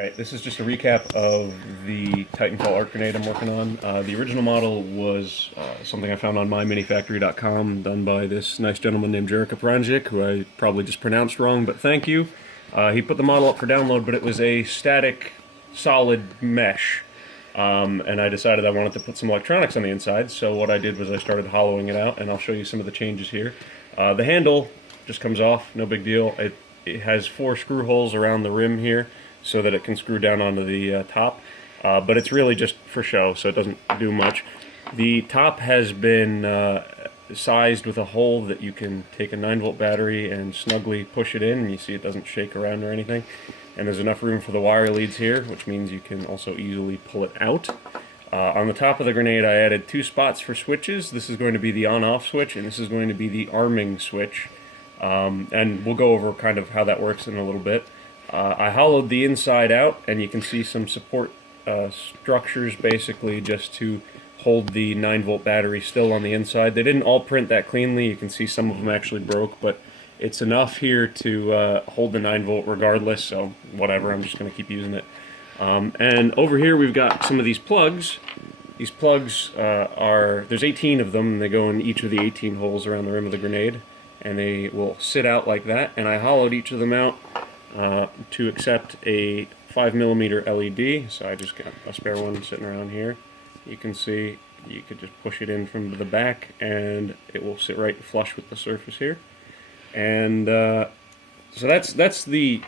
Alright, this is just a recap of the Titanfall Arc Grenade I'm working on. The original model was something I found on myminifactory.com, done by this nice gentleman named Jerica Pranjic, who I probably just pronounced wrong, but thank you. He put the model up for download, but it was a static, solid mesh. And I decided I wanted to put some electronics on the inside, so what I did was I started hollowing it out, and I'll show you some of the changes here. The handle just comes off, no big deal. It has 4 screw holes around the rim here, so that it can screw down onto the top, but it's really just for show, so it doesn't do much. The top has been sized with a hole that you can take a 9-volt battery and snugly push it in, and you see it doesn't shake around or anything. And there's enough room for the wire leads here, which means you can also easily pull it out. On the top of the grenade I added 2 spots for switches. This is going to be the on-off switch, and this is going to be the arming switch. And we'll go over kind of how that works in a little bit. I hollowed the inside out, and you can see some support structures basically just to hold the 9-volt battery still on the inside. They didn't all print that cleanly. You can see some of them actually broke, but it's enough here to hold the 9-volt regardless, so whatever, I'm just going to keep using it. And over here we've got some of these plugs. These plugs there's 18 of them, and they go in each of the 18 holes around the rim of the grenade, and they will sit out like that, and I hollowed each of them out to accept a 5mm LED, so I just got a spare one sitting around here. You can see you could just push it in from the back and it will sit right flush with the surface here. And so that's the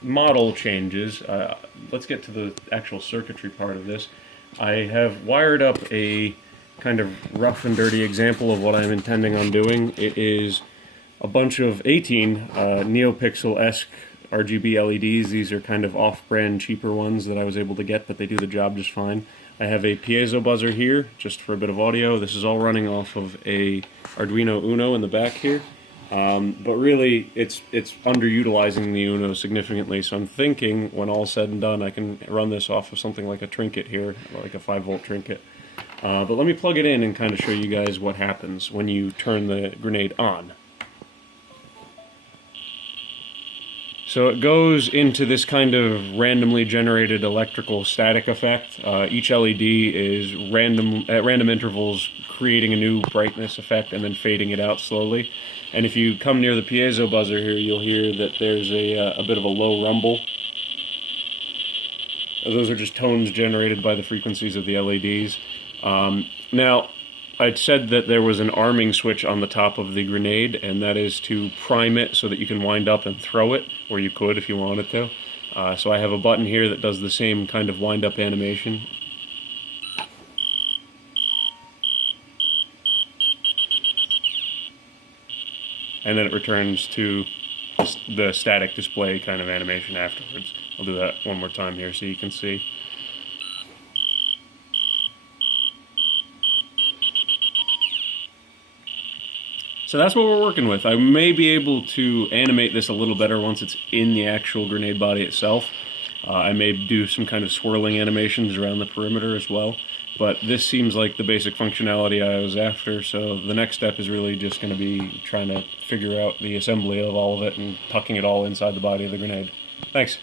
model changes. Let's get to the actual circuitry part of this. I have wired up a kind of rough and dirty example of what I'm intending on doing. It is a bunch of 18 NeoPixel-esque RGB LEDs. These are kind of off-brand cheaper ones that I was able to get, but they do the job just fine. I have a piezo buzzer here, just for a bit of audio. This is all running off of a Arduino Uno in the back here. But really, it's underutilizing the Uno significantly, so I'm thinking, when all's said and done, I can run this off of something like a trinket here, like a 5-volt trinket. But let me plug it in and kind of show you guys what happens when you turn the grenade on. So it goes into this kind of randomly generated electrical static effect. Each LED is at random intervals creating a new brightness effect and then fading it out slowly. And if you come near the piezo buzzer here, you'll hear that there's a bit of a low rumble. Those are just tones generated by the frequencies of the LEDs. Now, I'd said that there was an arming switch on the top of the grenade, and that is to prime it so that you can wind up and throw it, or you could if you wanted to. So I have a button here that does the same kind of wind-up animation. And then it returns to the static display kind of animation afterwards. I'll do that one more time here so you can see. So that's what we're working with. I may be able to animate this a little better once it's in the actual grenade body itself. I may do some kind of swirling animations around the perimeter as well. But this seems like the basic functionality I was after, so the next step is really just going to be trying to figure out the assembly of all of it and tucking it all inside the body of the grenade. Thanks.